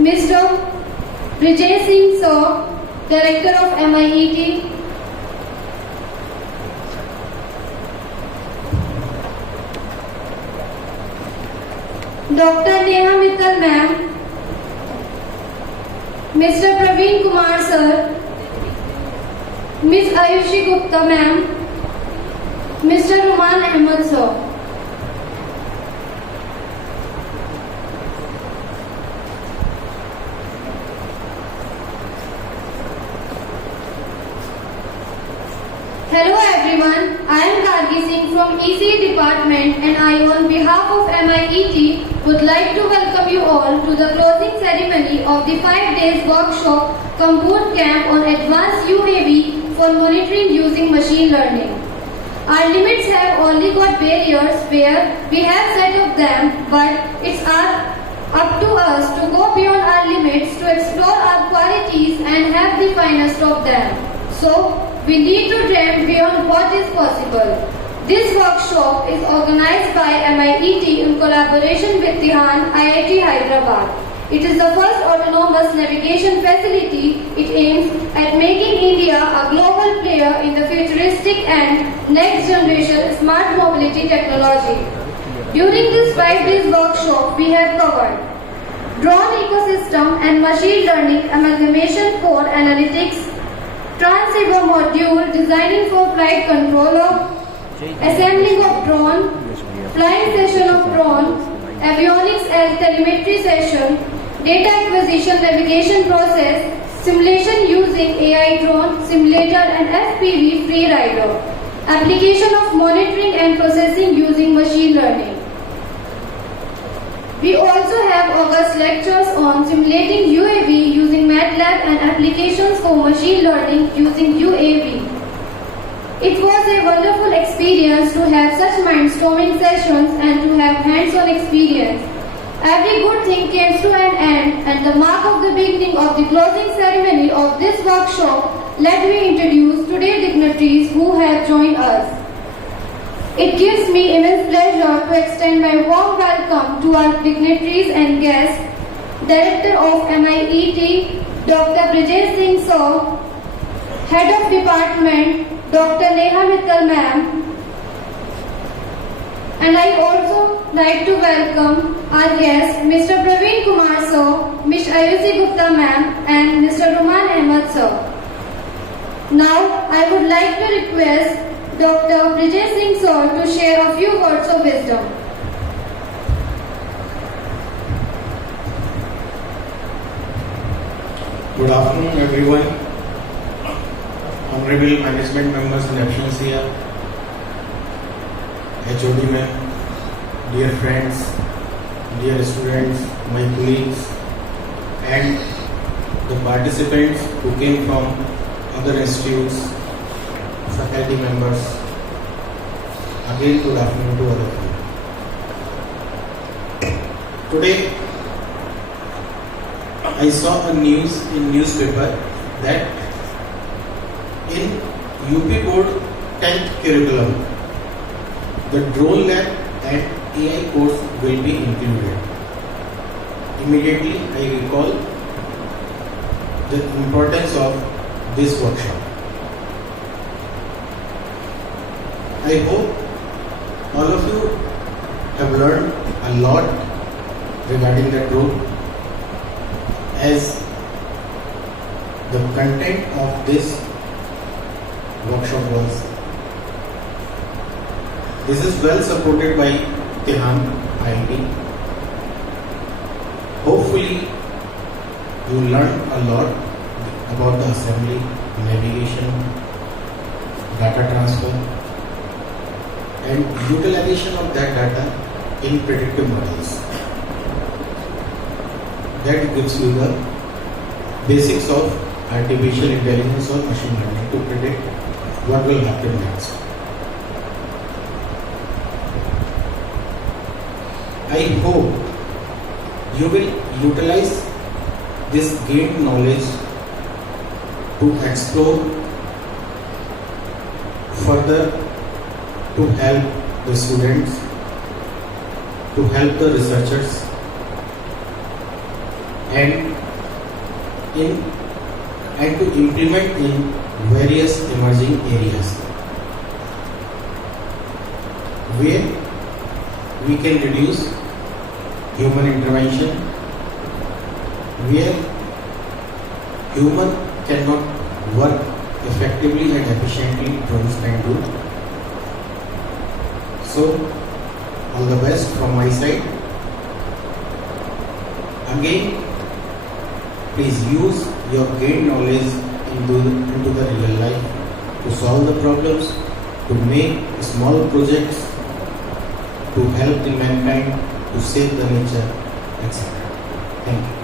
Mr. Vijay Singh Sir, Director of MIET, Dr. Neha Mittal Ma'am, Mr. Praveen Kumar Sir, Ms. Ayushi Gupta Ma'am, Mr. Ruman Ahmed Sir. Hello everyone, I am Gargi Singh from ECE department and I on behalf of MIET would like to welcome you all to the closing ceremony of the 5 days workshop cum boot camp on advanced UAV for monitoring using machine learning. Our limits have only got barriers where we have set up them, but it's up to us to go beyond our limits to explore our qualities and have the finest of them. So, we need to dream beyond what is possible. This workshop is organized by MIET in collaboration with Tihan IIT Hyderabad. It is the first autonomous navigation facility. It aims at making India a global player in the futuristic and next generation smart mobility technology. During this 5 days workshop, we have covered drone ecosystem and machine learning amalgamation for analytics, transceiver module designing for flight controller, assembling of drone, flying session of drone, avionics and telemetry session, data acquisition navigation process, simulation using AI drone, simulator and FPV free rider, application of monitoring and processing using machine learning. We also have August lectures on simulating UAV using MATLAB and applications for machine learning using UAV. It was a wonderful experience to have such mindstorming sessions and to have hands-on experience. Every good thing comes to an end, and the mark of the beginning of the closing ceremony of this workshop, let me introduce today's dignitaries who have joined us. It gives me immense pleasure to extend my warm welcome to our dignitaries and guests, Director of MIET, Dr. Vijay Singh Sir, Head of Department, Dr. Neha Mittal Ma'am, and I also like to welcome our guests, Mr. Praveen Kumar Sir, Ms. Ayushi Gupta Ma'am, and Mr. Ruman Ahmed Sir. Now, I would like to request Dr. Vijay Singh Sir to share a few words of wisdom. Good afternoon everyone, honorable management members and officials here, HOD men, dear friends, dear students, my colleagues and the participants who came from other institutes, faculty members. Again, good afternoon to all of you. Today, I saw a news in newspaper that in UP Board 10th curriculum, the drone lab and AI course will be included. Immediately, I recall the importance of this workshop. I hope all of you have learned a lot regarding the drone, as the content of this workshop was. This is well supported by Tihan IIT. Hopefully, you learn a lot about the assembly, navigation, data transfer, and utilization of that data in predictive models. That gives you the basics of artificial intelligence or machine learning to predict what will happen next. I hope you will utilize this gained knowledge to explore further, to help the students, to help the researchers, and to implement in various emerging areas where we can reduce human intervention, where human cannot work effectively and efficiently to understand do. So, all the best from my side. Again, please use your gained knowledge into the real life to solve the problems, to make small projects, to help the mankind, to save the nature, etc. Thank you.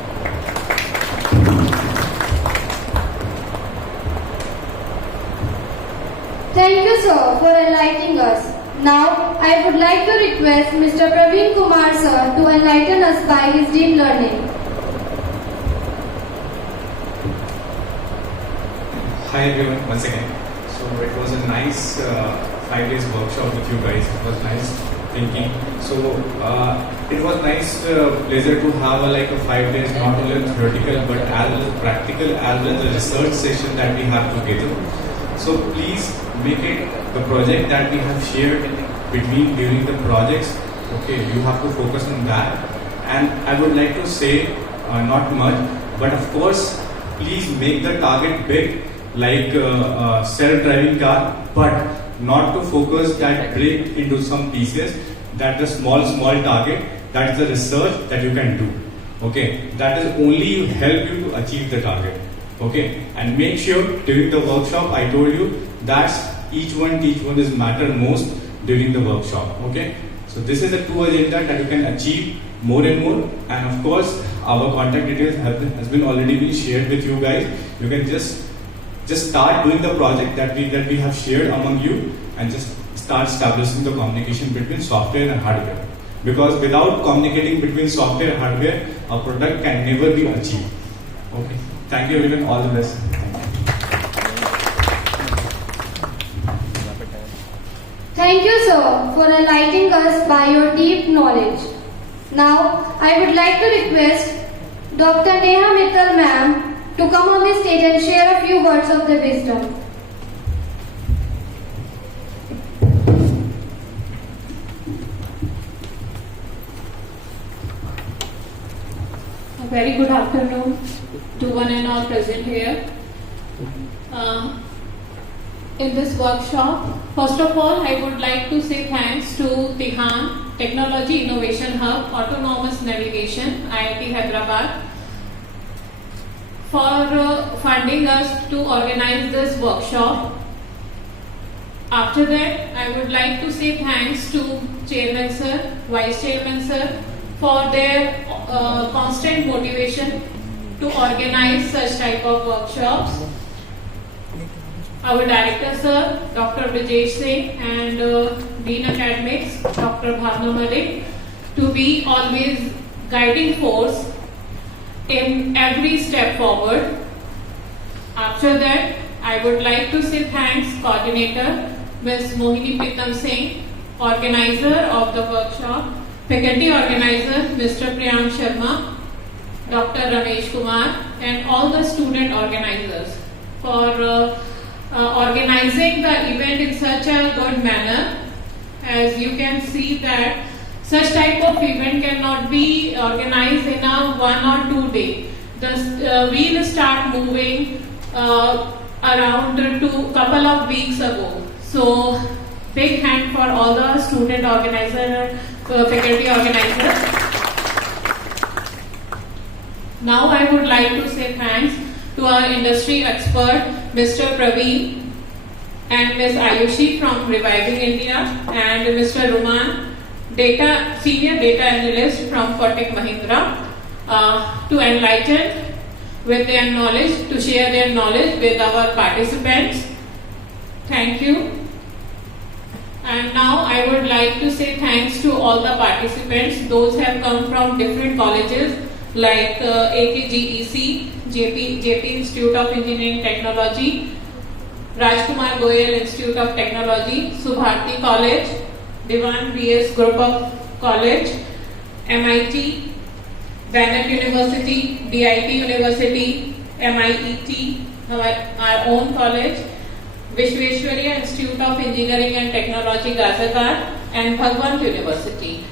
Thank you, sir, for enlightening us. Now, I would like to request Mr. Praveen Kumar, sir, to enlighten us by his deep learning. Hi everyone, once again. So it was a nice 5 days workshop with you guys. It was nice thinking. So it was nice pleasure to have like a 5 days, not only theoretical but as well as practical, as well as the research session that we have together. So please make it the project that we have shared between during the projects. Okay, you have to focus on that. And I would like to say not much, but of course, please make the target big, like self-driving car, but not to focus that break into some pieces. That the small target, that is the research that you can do. Okay, that is only help you to achieve the target. Okay, and make sure during the workshop I told you that each one is matter most during the workshop. Okay, so this is the 2 agenda that you can achieve more and more. And of course, our contact details has been already been shared with you guys. You can just start doing the project that we have shared among you, and just start establishing the communication between software and hardware. Because without communicating between software and hardware, a product can never be achieved. Okay, thank you everyone. All the best. Thank you, sir, for enlightening us by your deep knowledge. Now, I would like to request Dr. Neha Mittal ma'am to come on the stage and share a few words of the wisdom. A very good afternoon to one and all present here. In this workshop, first of all, I would like to say thanks to Tihan Technology Innovation Hub, Autonomous Navigation, IIT Hyderabad, for funding us to organize this workshop. After that, I would like to say thanks to Chairman Sir, Vice Chairman Sir, for their constant motivation to organize such type of workshops. Our Director Sir, Dr. Vijay Singh, and Dean Academics, Dr. Bhavna Malik, to be always guiding force in every step forward. After that, I would like to say thanks Coordinator Ms. Mohini Pritam Singh, Organizer of the workshop, Faculty Organizer Mr. Priyam Sharma, Dr. Ramesh Kumar, and all the student organizers for organizing the event in such a good manner. As you can see that such type of event cannot be organized in a 1 or 2 day. The wheel start moving around couple of weeks ago. So big hand for all the student organizers, faculty organizers. Now I would like to say thanks to our industry expert, Mr. Praveen and Ms. Ayushi from Reviving India, and Mr. Ruman, Senior Data Analyst from Kotak Mahindra, to enlighten with their knowledge, to share their knowledge with our participants. Thank you. And now I would like to say thanks to all the participants. Those have come from different colleges like AKGEC, JP Institute of Engineering Technology, Rajkumar Goyal Institute of Technology, Subharti College, Diwan BS Group of College, MIT, Bennett University, DIT University, MIET, our own college, Vishveshwarya Institute of Engineering and Technology, Gazakar, and Bhagwant University.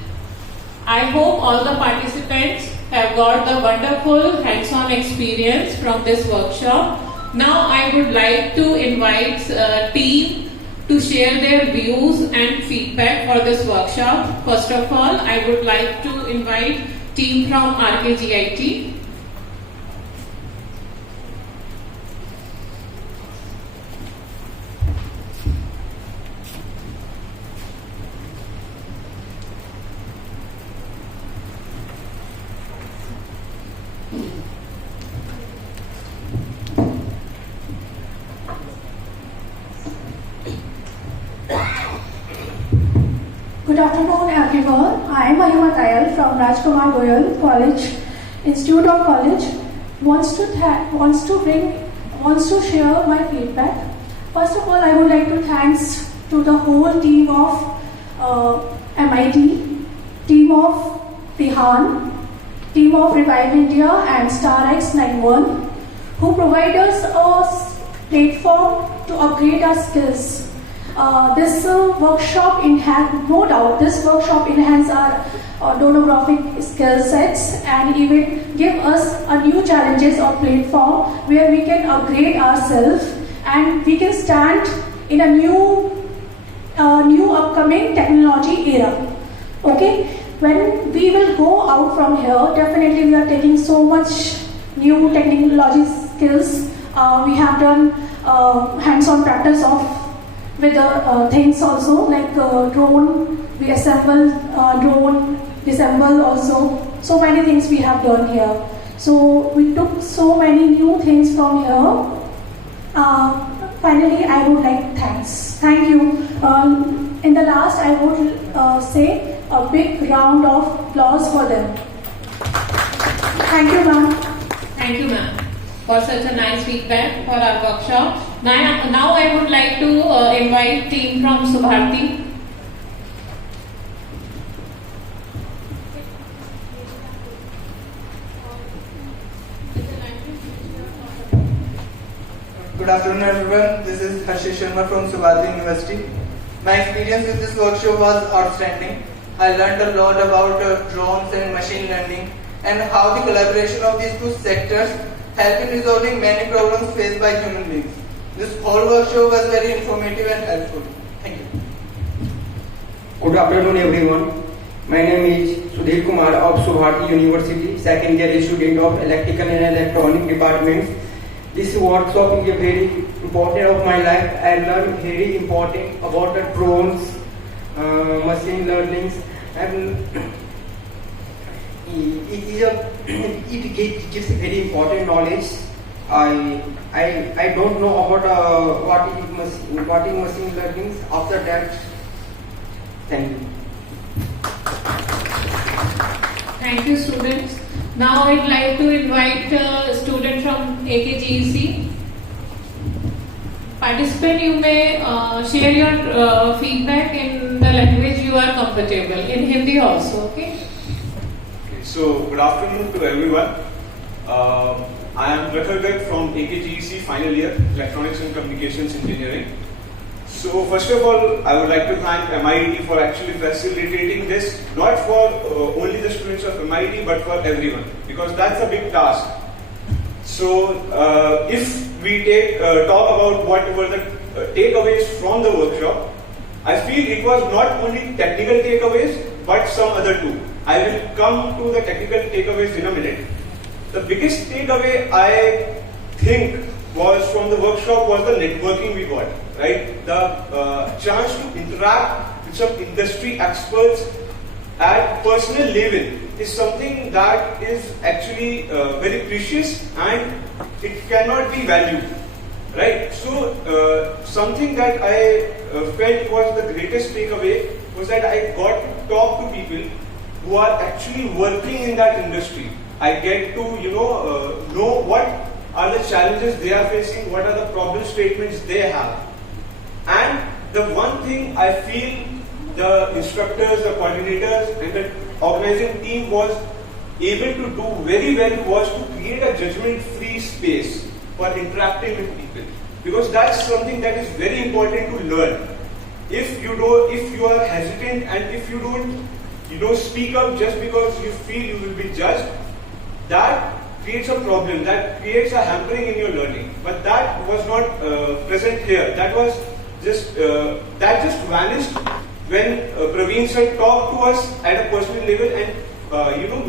I hope all the participants have got the wonderful hands-on experience from this workshop. Now I would like to invite team to share their views and feedback for this workshop. First of all, I would like to invite team from RKGIT. Good afternoon, everyone. I am Mahima Tayal from Rajkumar Goyal College, Institute of College. Wants to share my feedback. First of all, I would like to thanks to the whole team of MIT, team of Tihan, team of Revive India and StarX91, who provide us a platform to upgrade our skills. This workshop no doubt, this workshop enhance our donographic skill sets and even give us a new challenges or platform where we can upgrade ourselves and we can stand in a new upcoming technology era. Okay, when we will go out from here, definitely we are taking so much new technology skills. We have done hands-on practice of with things also like drone, we assemble drone, disassemble also. So many things we have done here. So we took so many new things from here. Finally, I would like thanks. Thank you. In the last, I would say a big round of applause for them. Thank you, ma'am. Thank you, ma'am, for such a nice feedback for our workshop. Now I would like to invite team from Subharti. Good afternoon, everyone. This is Harshit Sharma from Subharti University. My experience with this workshop was outstanding. I learned a lot about drones and machine learning and how the collaboration of these two sectors help in resolving many problems faced by human beings. This whole workshop was very informative and helpful. Thank you. Good afternoon, everyone. My name is Sudhir Kumar of Subharti University, second year student of Electrical and Electronic departments. This workshop is a very important of my life. I learned very important about the drones, machine learning, and it gives very important knowledge. I don't know about what is machine learning. After that, thank you. Thank you, students. Now I'd like to invite a student from AKGEC. Participant, you may share your feedback in the language you are comfortable, in Hindi also, okay? So, good afternoon to everyone. I am Rathar Garg from AKGEC final year, Electronics and Communications Engineering. So, first of all, I would like to thank MIT for actually facilitating this, not for only the students of MIT, but for everyone, because that's a big task. So, if we talk about what were the takeaways from the workshop, I feel it was not only technical takeaways, but some other too. I will come to the technical takeaways in a minute. The biggest takeaway I think was from the workshop was the networking we got, right? The chance to interact with some industry experts at personal level is something that is actually very precious and it cannot be valued, right? So something that I felt was the greatest takeaway was that I got to talk to people who are actually working in that industry. I get to know what are the challenges they are facing, what are the problem statements they have. And the one thing I feel the instructors, the coordinators and the organizing team was able to do very well was to create a judgment-free space for interacting with people, because that's something that is very important to learn. If you are hesitant and if you don't speak up just because you feel you will be judged, that creates a problem, that creates a hampering in your learning. But that was not present here. That just vanished when Praveen sir talked to us at a personal level and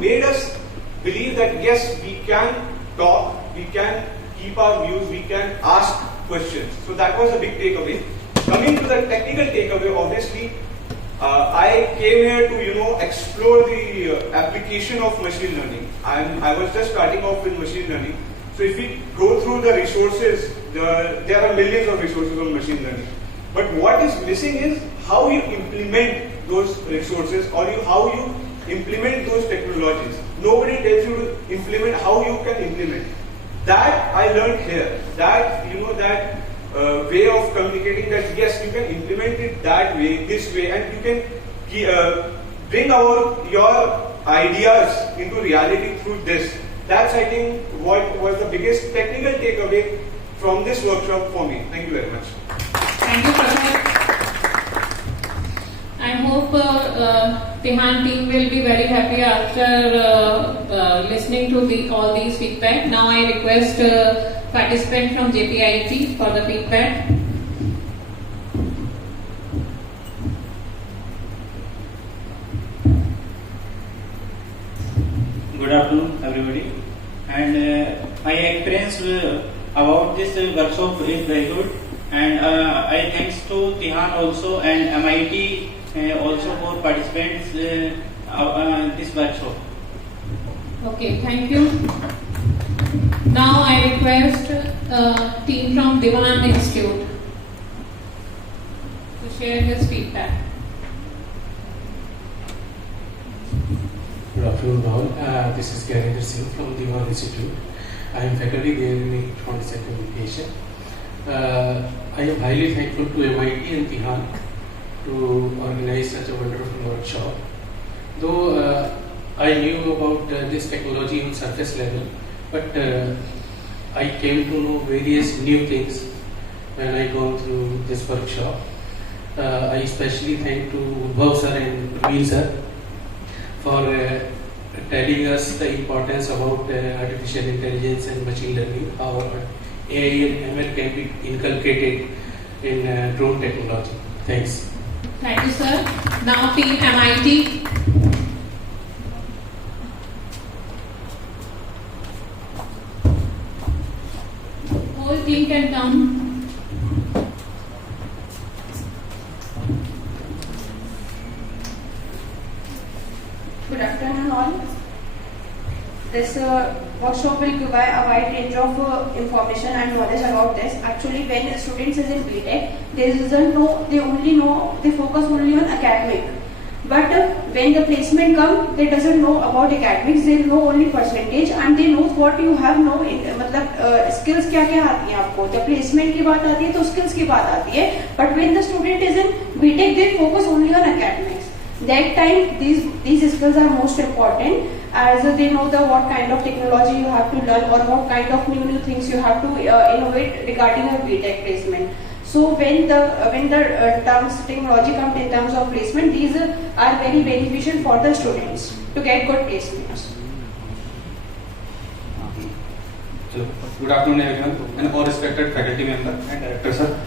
made us believe that yes, we can talk, we can keep our views, we can ask questions. So that was a big takeaway. Coming to the technical takeaway, obviously, I came here to explore the application of machine learning. I was just starting off with machine learning. So if we go through the resources, there are millions of resources on machine learning. But what is missing is how you implement those resources or how you implement those technologies. Nobody tells you to implement how you can implement. That I learned here. That way of communicating, that yes, you can implement it that way, this way, and you can bring your ideas into reality through this. That's, I think, what was the biggest technical takeaway from this workshop for me. Thank you very much. Thank you, Prasad. I hope Tihan team will be very happy after listening to all these feedback. Now I request participant from JPIT for the feedback. Good afternoon, everybody. And my experience about this workshop is very good. And I thanks to Tihan also and MIT also for participants this workshop. Okay, thank you. Now I request team from Diwan Institute to share his feedback. Good afternoon, Rahul. This is Gyanendra Singh from Diwan Institute. I am faculty there in electronics and communication. I am highly thankful to MIT and Tihan to organize such a wonderful workshop. Though I knew about this technology on surface level, but I came to know various new things when I go through this workshop. I especially thank to Bhav sir and Praveen sir for telling us the importance about artificial intelligence and machine learning, how AI and ML can be inculcated in drone technology. Thanks. Thank you, sir. Now team MIT. Whole team can come. Good afternoon all. This workshop will provide a wide range of information and knowledge about this. Actually, when students is in BTech, they focus only on academic. But when the placement comes, they doesn't know about academics. They know only percentage and they know what you have no skills क्या क्या आती हैं आपको. जब placement की बात आती है तो skills की बात आती है. But when the student is in BTech, they focus only on academics. That time these skills are most important, as they know what kind of technology you have to learn or what kind of new things you have to innovate regarding your BTech placement. So when the terms technology comes in terms of placement, these are very beneficial for the students to get good placements. So, good afternoon everyone and all respected faculty member and director sir.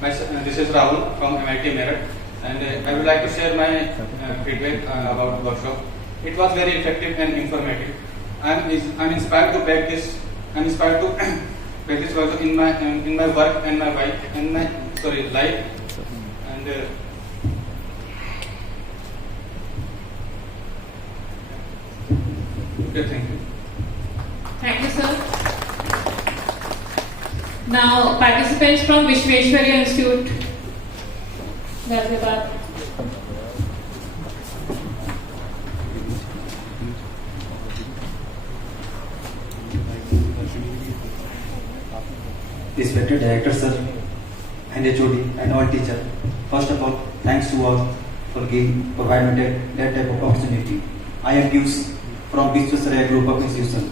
This is Rahul from MIT Meerut. And I would like to share my feedback about the workshop. It was very effective and informative. I'm inspired to practice. I'm inspired to practice also in my work and my life. And okay, thank you. Thank you, sir. Now participants from Vishweshwarya Institute. Ghaziabad. Respected director sir and HOD and all teachers. First of all, thanks to all for providing that type of opportunity. I am Pius from from Vishwasaraya Group of Institutions.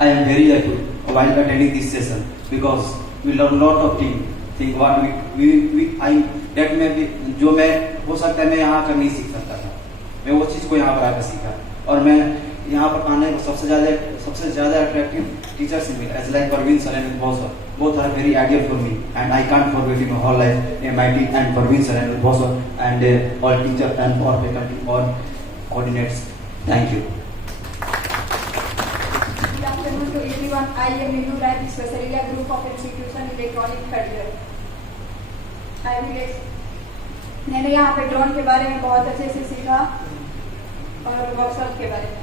I am very happy while attending this session because we learn lot of things what that में भी जो मैं हो सकता है मैं यहाँ आकर नहीं सीख सकता था, मैं वो चीज़ को यहाँ पर आकर सीखा और मैं यहाँ पर आने को सबसे ज़्यादा अट्रैक्टिव टीचर्स मिले as like Parveen sir and both are very ideal for me and I can't forget in my whole life MIT and Parveen sir and both and all teachers and all faculty all coordinates. Thank you. Good afternoon to everyone. I am Ninu Rai, Vishwasaraya Group of Institution Electronic Career. मैंने यहाँ पे drone के बारे में बहुत अच्छे से सीखा और वर्कशॉप के बारे में.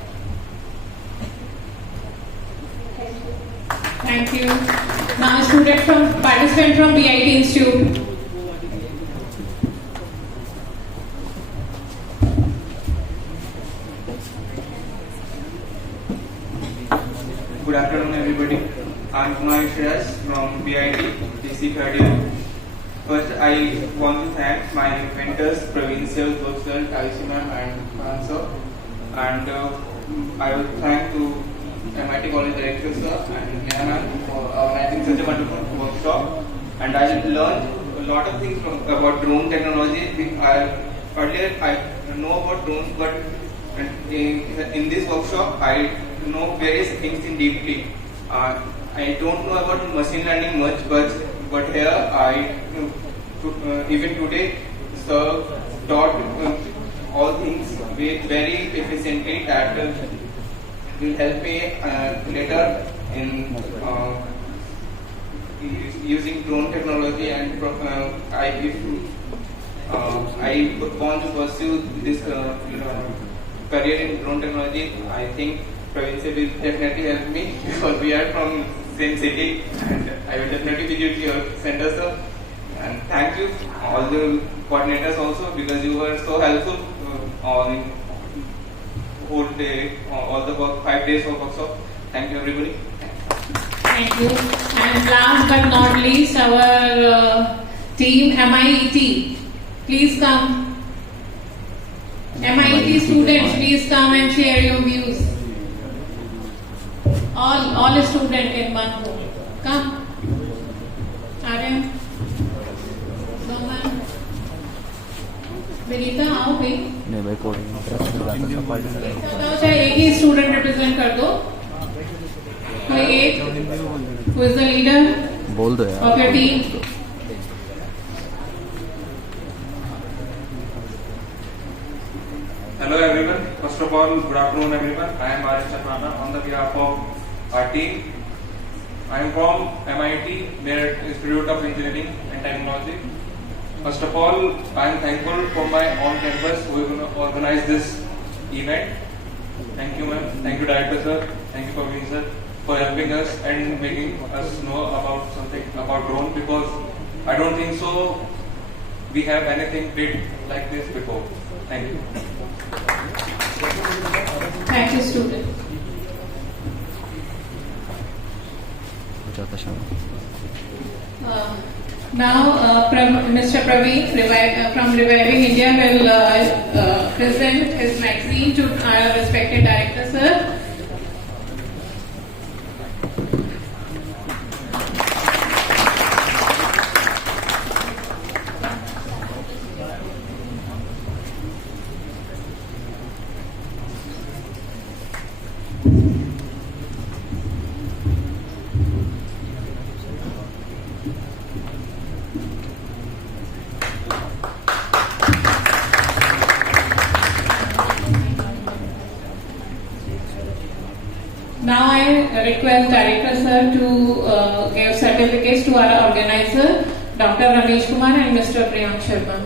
Thank you. Now, participant from BIT Institute. Good afternoon, everybody. I'm Kumar Shreyas from BIT DC third year. First, I want to thank my mentors, Praveen sir, Dhok sir, Kalisi ma'am, and Khan sir. And I would thank to MIT College Director sir and Neha ma'am for organizing such a wonderful workshop. And I learned a lot of things about drone technology. Earlier I know about drones, but in this workshop I know various things in deeply. I don't know about machine learning much, but here even today sir taught all things very efficiently that will help me later in using drone technology. And I want to pursue this career in drone technology. I think Praveen sir will definitely help me because we are from same city, and I will definitely visit your center, sir. And thank you all the coordinators also because you were so helpful on whole day, all the 5 days of workshop. Thank you, everybody. Thank you. And last but not least, our team MIET. Please come. MIET students, please come and share your views. All students in one room. Come. Aryan. Noman. Vinita, आओ भाई. नहीं भाई coding बताओ चाहे एक ही student represent कर दो. कोई एक. Who is the leader? बोल दो यार. Of your team. Hello everyone. First of all, good afternoon everyone. I am Aryan Chakrana on the behalf of our team. I am from MIT, Meerut Institute of Engineering and Technology. First of all, I am thankful for my on-campus who organized this event. Thank you, ma'am. Thank you, director sir. Thank you, Praveen sir, for helping us and making us know about something about drone because I don't think so. We have anything big like this before. Thank you. Thank you, student. Now, Mr. Praveen from Reviving India will present his magazine to our respected director, sir. Now I request Director Sir to give certificates to our organizer, Dr. Ramesh Kumar and Mr. Priyank Sharma.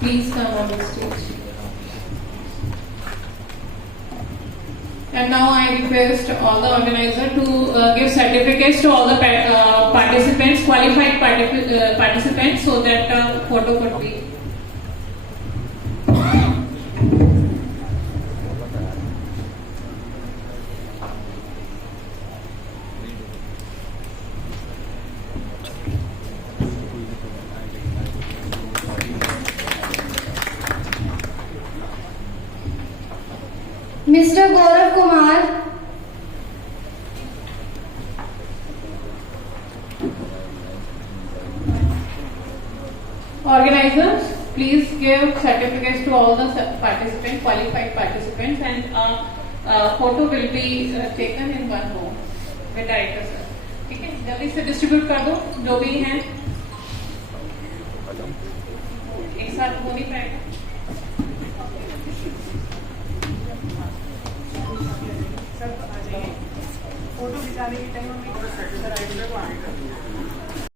Please come on the stage. And now I request all the organizer to give certificates to all the participants, qualified participants, so that photo could be. Mr. Gaurav Kumar, Organizers, please give certificates to all the participants, qualified participants, and photo will be taken in one row with director sir. ठीक है, जल्दी से distribute कर दो जो भी हैं, एक साथ हो नहीं पाएगा। फोटो खिंचाने के टाइम में